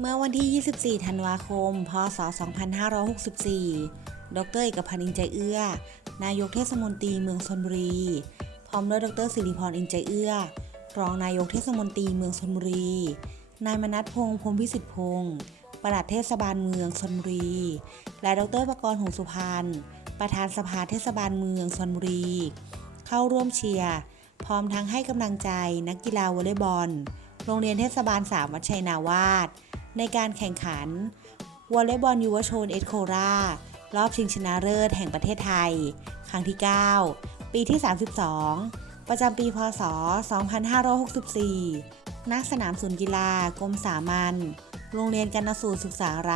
เมื่อวันที่ 24 ธันวาคม พศ 2564 ดรเอกพันธ์อินใจเอื้อ นายกเทศมนตรีเมืองชนบุรี พร้อมด้วยดรสิริพรอินใจเอื้อ รองนายกเทศมนตรีเมืองชนบุรี นายมนัทพงษ์พรหมพิสิทธิพงศ์ปลัดเทศบาลเมืองชนบุรี และดรประกรณ์หงสุพรรณ ประธานสภาเทศบาลเมืองชนบุรี เข้าร่วมเชียร์ พร้อมทั้งให้กำลังใจนักกีฬาวอลเลย์บอล โรงเรียนเทศบาล3วัดชัยนาวาส ในการแข่งขันวอลเลย์บอลยูวชนเอสโครารอบชิงชนะเลิศแห่งประเทศไทย ครั้งที่ 9 ปีที่ 32 ประจำปีพศ 2564ณสนามศูนย์กีฬากรมสามัญโรงเรียนกันนสูตรศึกษาไร